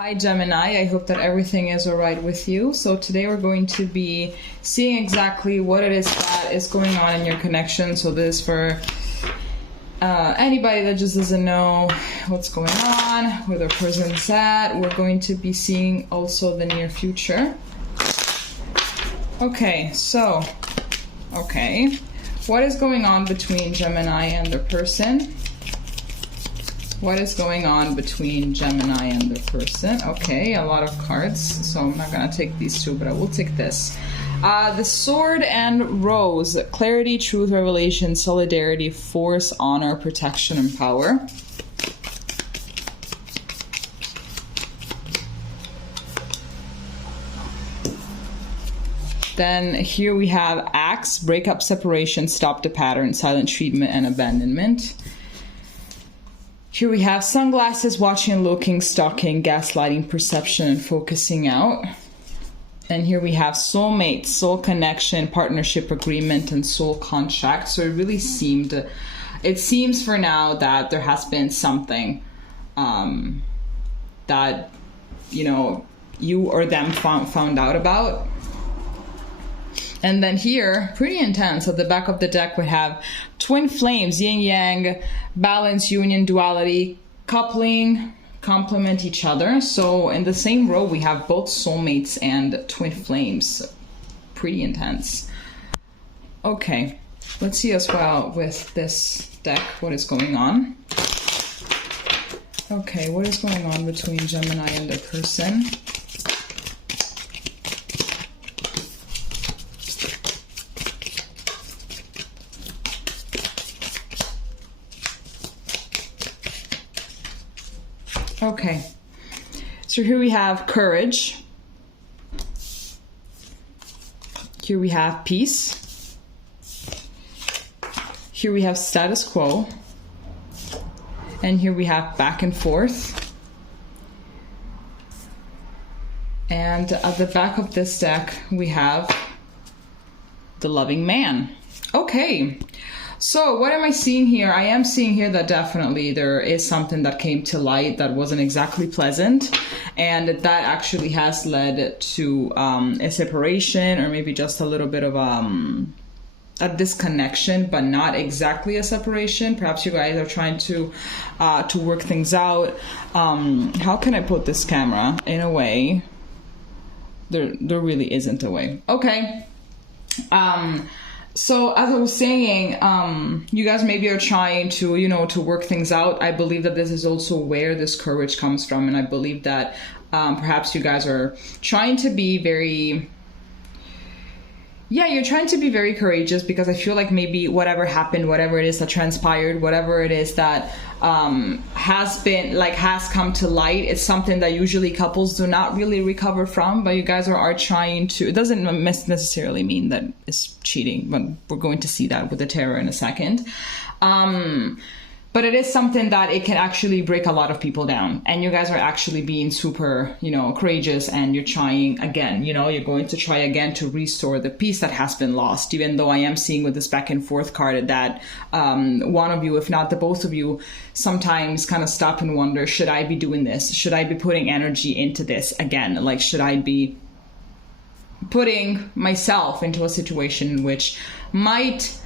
Hi Gemini, I hope that everything is alright with you. So today we're going to be seeing exactly what it is that is going on in your connection. So this is for anybody that just doesn't know what's going on, where their person's at. We're going to be seeing also the near future. Okay, so, what is going on between Gemini and their person? What is going on between Gemini and the person? Okay, a lot of cards, so I'm not gonna take these two, but I will take this. The Sword and Rose. Clarity, truth, revelation, solidarity, force, honor, protection, and power. Then here we have Axe, breakup, separation, stop the pattern, silent treatment, and abandonment. Here we have sunglasses, watching, looking, stalking, gaslighting, perception, and focusing out. And here we have soulmate, soul connection, partnership agreement, and soul contract. So it seems for now that there has been something that, you or them found out about. And then here, pretty intense, at the back of the deck we have twin flames, yin yang, balance, union, duality, coupling, complement each other. So in the same row we have both soulmates and twin flames. Pretty intense. Okay, let's see as well with this deck what is going on. Okay, what is going on between Gemini and their person? Okay, so here we have courage, here we have peace, here we have status quo, and here we have back and forth. And at the back of this deck we have the loving man. Okay. So what am I seeing here? I am seeing here that definitely there is something that came to light that wasn't exactly pleasant, and that actually has led to a separation, or maybe just a little bit of a disconnection, but not exactly a separation. Perhaps you guys are trying to work things out. How can I put this camera in a way? There really isn't a way. Okay. So as I was saying, you guys maybe are trying to, to work things out. I believe that this is also where this courage comes from. And I believe that perhaps you guys are trying to be very, you're trying to be very courageous, because I feel like maybe whatever happened, whatever it is that transpired, whatever it is that has come to light, it's something that usually couples do not really recover from, but you guys are trying to. It doesn't necessarily mean that it's cheating, but we're going to see that with the tarot in a second. But it is something that it can actually break a lot of people down. And you guys are actually being super, courageous, and you're trying again, you're going to try again to restore the peace that has been lost. Even though I am seeing with this back and forth card that one of you, if not the both of you, sometimes kind of stop and wonder, should I be doing this? Should I be putting energy into this again? Like, should I be putting myself into a situation in which might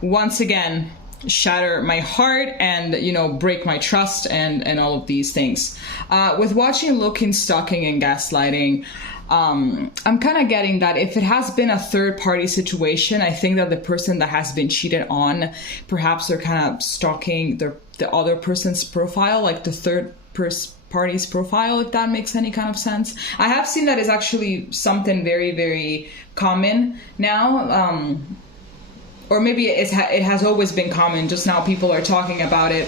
once again shatter my heart and break my trust and all of these things. With watching, looking, stalking, and gaslighting, I'm kind of getting that if it has been a third party situation, I think that the person that has been cheated on, perhaps they're kind of stalking the other person's profile, like the third party's profile, if that makes any kind of sense. I have seen that is actually something very, very common now. Or maybe it has always been common, just now people are talking about it.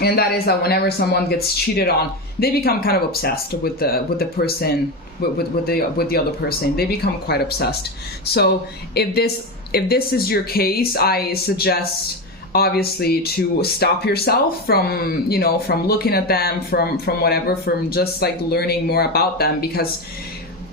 And that is that whenever someone gets cheated on, they become kind of obsessed with the person, with the other person. They become quite obsessed. So if this is your case, I suggest obviously to stop yourself from looking at them, from whatever, from just like learning more about them, because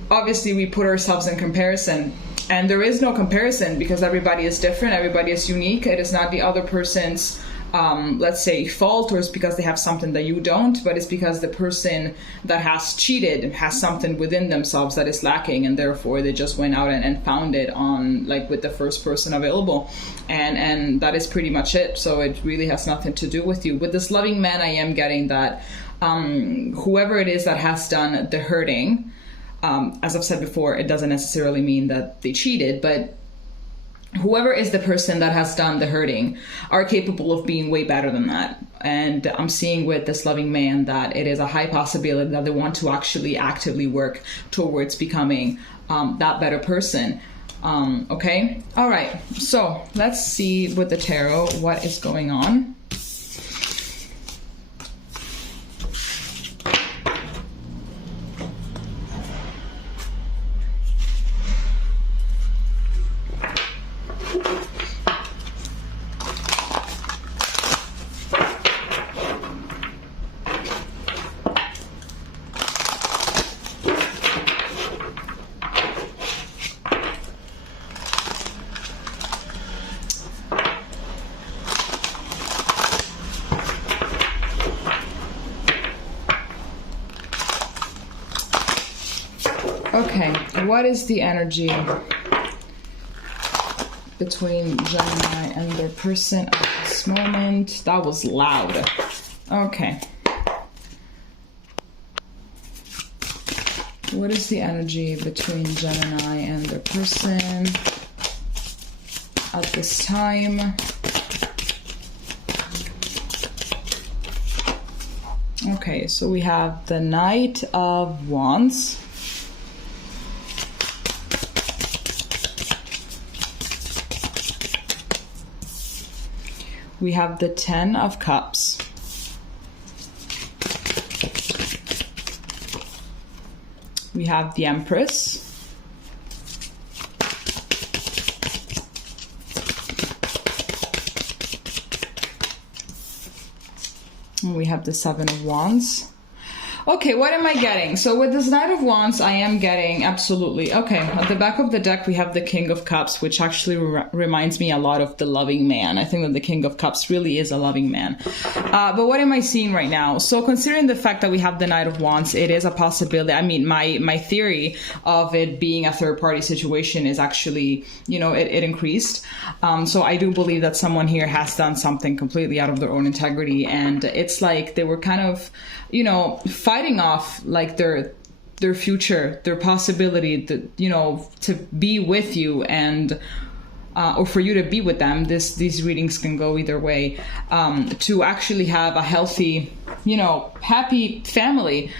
obviously we put ourselves in comparison. And there is no comparison, because everybody is different, everybody is unique. It is not the other person's let's say, fault, or it's because they have something that you don't, but it's because the person that has cheated has something within themselves that is lacking, and therefore they just went out and found it on, like, with the first person available, and that is pretty much it. So it really has nothing to do with you. With this loving man, I am getting that whoever it is that has done the hurting, as I've said before, it doesn't necessarily mean that they cheated, but whoever is the person that has done the hurting are capable of being way better than that. And I'm seeing with this loving man that it is a high possibility that they want to actually actively work towards becoming that better person. Okay? All right. So let's see with the tarot what is going on. Okay, what is the energy between Gemini and their person at this moment? That was loud. Okay. What is the energy between Gemini and their person at this time? Okay, so we have the Knight of Wands. We have the Ten of Cups. We have the Empress. And we have the Seven of Wands. Okay, what am I getting? So with this Knight of Wands, I am getting absolutely... Okay, at the back of the deck, we have the King of Cups, which actually reminds me a lot of the loving man. I think that the King of Cups really is a loving man. But what am I seeing right now? So considering the fact that we have the Knight of Wands, it is a possibility. I mean, my theory of it being a third-party situation is actually, you know, it increased. So I do believe that someone here has done something completely out of their own integrity. And it's like they were kind of, you know, fighting off like their future, their possibility, that, you know, to be with you and or for you to be with them. These readings can go either way. To actually have a healthy, you know, happy family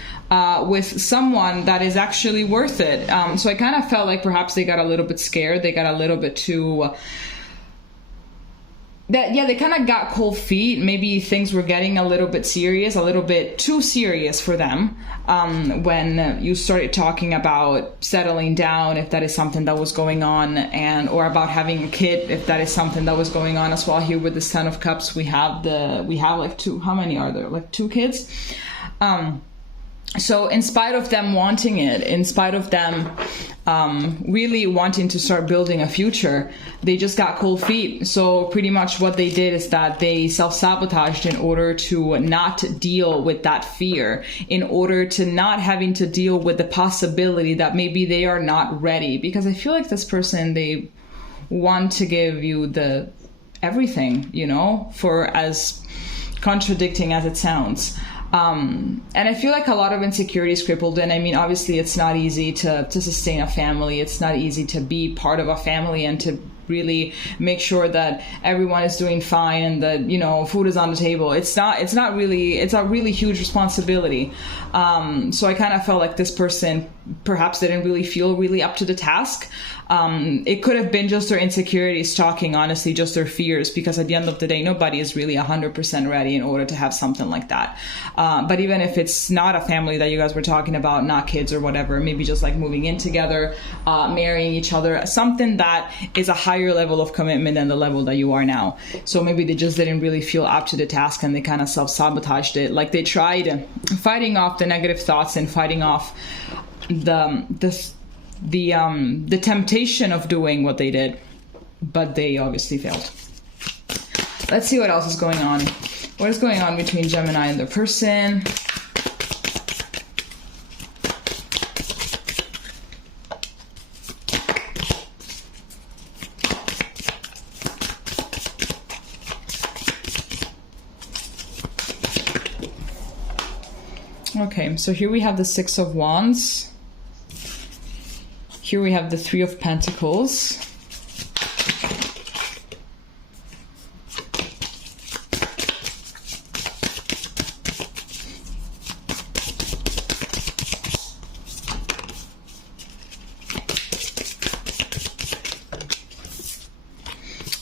with someone that is actually worth it. So I kind of felt like perhaps they got a little bit scared. They got a little bit too... they kind of got cold feet. Maybe things were getting a little bit serious, a little bit too serious for them when you started talking about settling down, if that is something that was going on, and or about having a kid, if that is something that was going on as well. Here with the Ten of Cups, we have like two. How many are there? Like 2 kids. So in spite of them wanting it, in spite of them really wanting to start building a future, they just got cold feet. So pretty much what they did is that they self-sabotaged in order to not deal with that fear, in order to not having to deal with the possibility that maybe they are not ready. Because I feel like this person, they want to give you the everything, you know, for as contradicting as it sounds. And I feel like a lot of insecurity is crippled. And I mean, obviously it's not easy to sustain a family. It's not easy to be part of a family and to really make sure that everyone is doing fine and that, you know, food is on the table. It's a really huge responsibility. So I kind of felt like this person perhaps didn't really feel really up to the task. It could have been just their insecurities talking, honestly, just their fears, because at the end of the day, nobody is really 100% ready in order to have something like that. But even if it's not a family that you guys were talking about, not kids or whatever, maybe just like moving in together, marrying each other, something that is a higher level of commitment than the level that you are now. So maybe they just didn't really feel up to the task and they kind of self-sabotaged it. Like they tried fighting off the negative thoughts and fighting off the temptation of doing what they did, but they obviously failed. Let's see what else is going on. What is going on between Gemini and their person? Okay, so here we have the Six of Wands. Here we have the Three of Pentacles.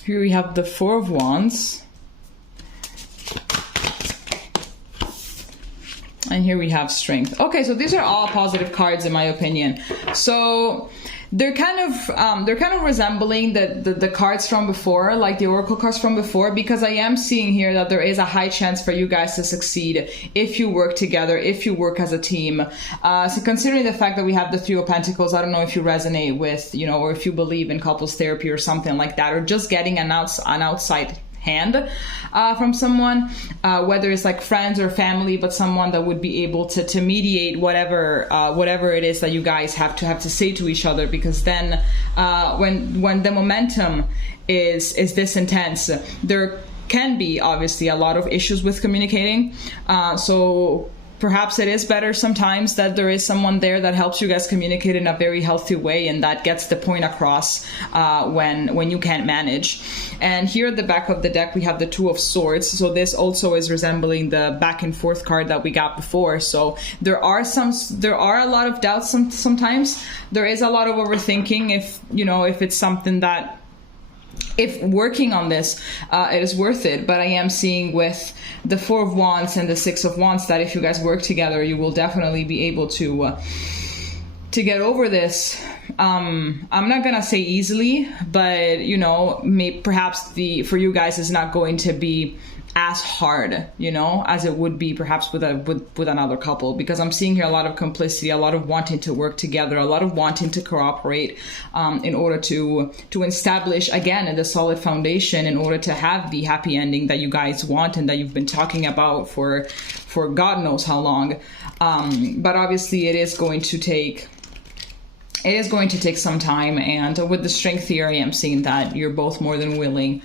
Here we have the Four of Wands. And here we have Strength. Okay, so these are all positive cards in my opinion. So they're kind of resembling the cards from before, like the oracle cards from before, because I am seeing here that there is a high chance for you guys to succeed if you work together, if you work as a team. So considering the fact that we have the Three of Pentacles, I don't know if you resonate with, you know, or if you believe in couples therapy or something like that, or just getting an outside hand from someone, whether it's like friends or family, but someone that would be able to mediate whatever it is that you guys have to say to each other, because then when the momentum is this intense, there can be obviously a lot of issues with communicating, so perhaps it is better sometimes that there is someone there that helps you guys communicate in a very healthy way, and that gets the point across when you can't manage. And here at the back of the deck, we have the Two of Swords. So this also is resembling the back and forth card that we got before. So there are a lot of doubts sometimes. There is a lot of overthinking if it's something that, if working on this, it is worth it. But I am seeing with the Four of Wands and the Six of Wands that if you guys work together, you will definitely be able to get over this. I'm not gonna say easily, but you know, perhaps for you guys is not going to be as hard, you know, as it would be perhaps with another couple, because I'm seeing here a lot of complicity, a lot of wanting to work together, a lot of wanting to cooperate in order to establish again the solid foundation, in order to have the happy ending that you guys want and that you've been talking about for God knows how long. But obviously it is going to take some time, and with the Strength here, I am seeing that you're both more than willing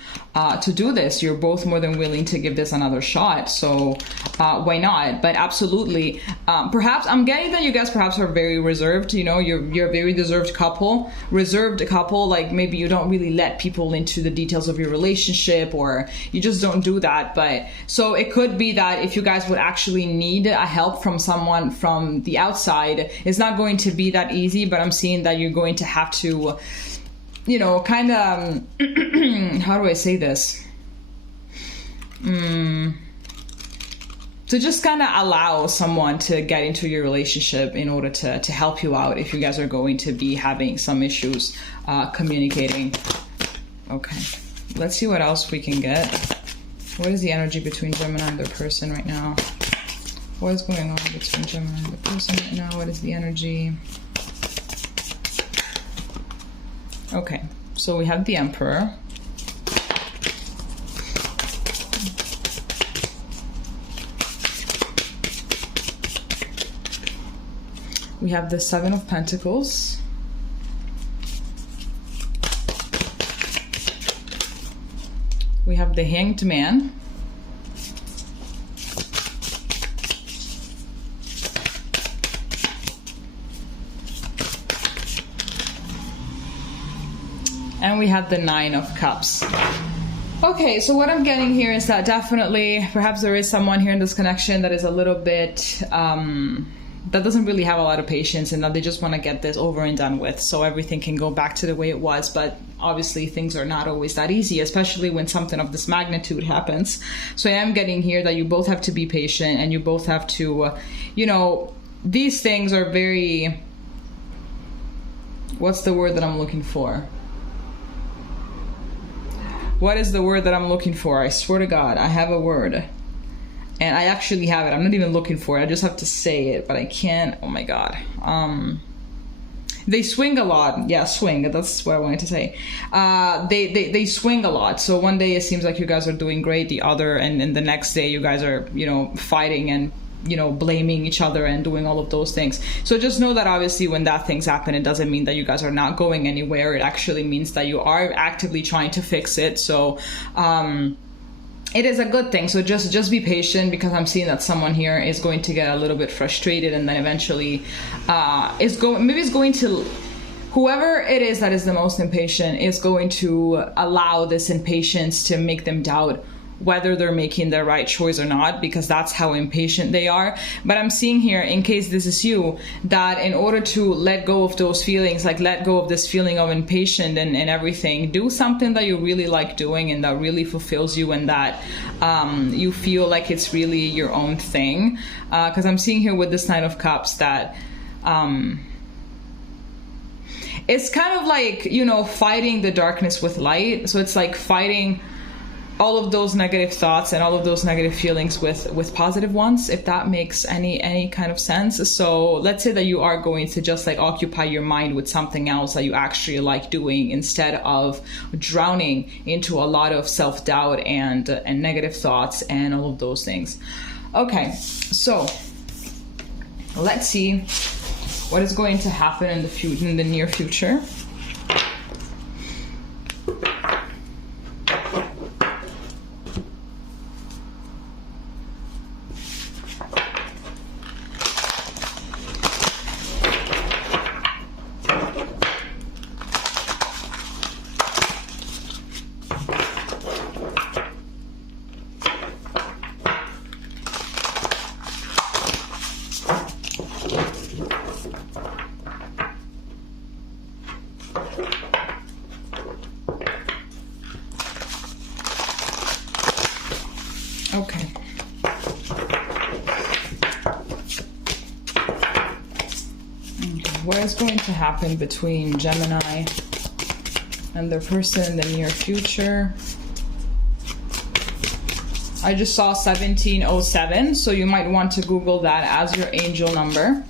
to do this. You're both more than willing to give this another shot. So why not? But absolutely, perhaps I'm getting that you guys perhaps are very reserved. You know, you're a very reserved couple. Like maybe you don't really let people into the details of your relationship, or you just don't do that. But so it could be that if you guys would actually need a help from someone from the outside, it's not going to be that easy. But I'm seeing that you're going to have to, you know, kind of, how do I say this? To just kind of allow someone to get into your relationship in order to help you out if you guys are going to be having some issues communicating. Okay, let's see what else we can get. What is the energy between Gemini and their person right now? What is going on between Gemini and the person right now? What is the energy? Okay, so we have the Emperor. We have the Seven of Pentacles. We have the Hanged Man. And we have the Nine of Cups. Okay, so what I'm getting here is that definitely, perhaps there is someone here in this connection that is a little bit, that doesn't really have a lot of patience, and that they just want to get this over and done with so everything can go back to the way it was. But obviously things are not always that easy, especially when something of this magnitude happens. So I am getting here that you both have to be patient, and you both have to, you know, these things are very, what's the word that I'm looking for? What is the word that I'm looking for? I swear to God, I have a word. And I actually have it. I'm not even looking for it. I just have to say it, but I can't. Oh my God. They swing a lot. Yeah, swing. That's what I wanted to say. They swing a lot. So one day it seems like you guys are doing great. The other, and the next day you guys are, you know, fighting and, you know, blaming each other and doing all of those things. So just know that obviously when that things happen, it doesn't mean that you guys are not going anywhere. It actually means that you are actively trying to fix it. So, it is a good thing. So just be patient, because I'm seeing that someone here is going to get a little bit frustrated, and then eventually whoever it is that is the most impatient is going to allow this impatience to make them doubt whether they're making the right choice or not, because that's how impatient they are. But I'm seeing here, in case this is you, that in order to let go of those feelings, like let go of this feeling of impatient and everything, do something that you really like doing and that really fulfills you, and that you feel like it's really your own thing. Because I'm seeing here with this Nine of Cups that it's kind of like, you know, fighting the darkness with light. So it's like fighting all of those negative thoughts and all of those negative feelings with positive ones, if that makes any kind of sense. So let's say that you are going to just like occupy your mind with something else that you actually like doing, instead of drowning into a lot of self-doubt and negative thoughts and all of those things. Okay, so let's see what is going to happen in the near future. Okay. What is going to happen between Gemini and their person in the near future? I just saw 1707, so you might want to Google that as your angel number.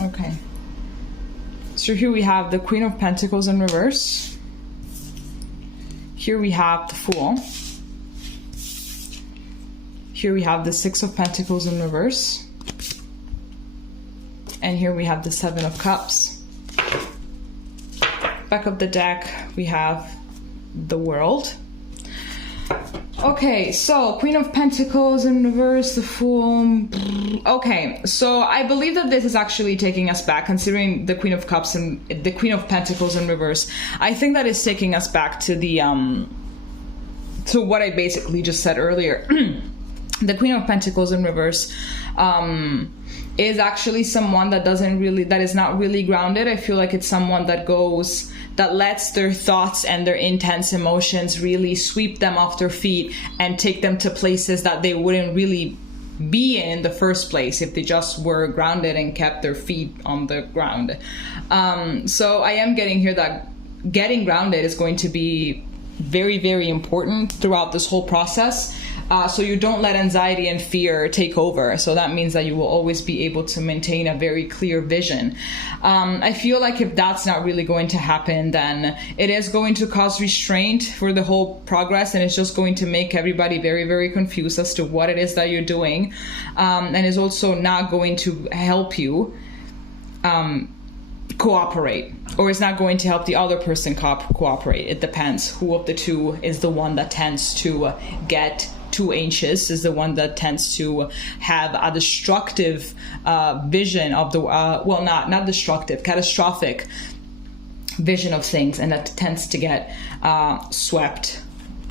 Okay, so here we have the Queen of Pentacles in reverse. Here we have the Fool. Here we have the Six of Pentacles in reverse. And here we have the Seven of Cups. Back of the deck, we have the World. Okay, so Queen of Pentacles in reverse, the Fool. Okay, so I believe that this is actually taking us back, considering the Queen of Cups and the Queen of Pentacles in reverse. I think that is taking us back to the to what I basically just said earlier. The Queen of Pentacles in reverse is actually someone that is not really grounded. I feel like it's someone that lets their thoughts and their intense emotions really sweep them off their feet and take them to places that they wouldn't really be in the first place if they just were grounded and kept their feet on the ground. So I am getting here that getting grounded is going to be very, very important throughout this whole process. So you don't let anxiety and fear take over. So that means that you will always be able to maintain a very clear vision. I feel like if that's not really going to happen, then it is going to cause restraint for the whole progress, and it's just going to make everybody very, very confused as to what it is that you're doing, and is also not going to help you cooperate, or it's not going to help the other person cooperate. It depends who of the two is the one that tends to get too anxious, is the one that tends to have a destructive vision of the not destructive, catastrophic vision of things, and that tends to get swept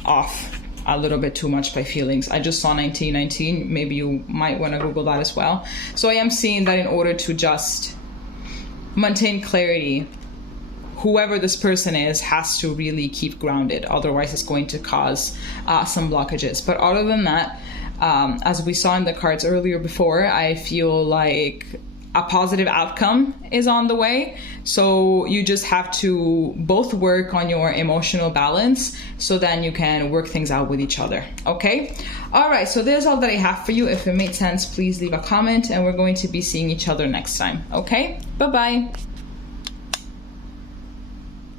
off a little bit too much by feelings. I just saw 1919. Maybe you might want to Google that as well. So I am seeing that in order to just maintain clarity, whoever this person is has to really keep grounded. Otherwise, it's going to cause some blockages. But other than that, as we saw in the cards earlier before, I feel like a positive outcome is on the way. So you just have to both work on your emotional balance so then you can work things out with each other. Okay. All right. So there's all that I have for you. If it made sense, please leave a comment, and we're going to be seeing each other next time. Okay. Bye-bye.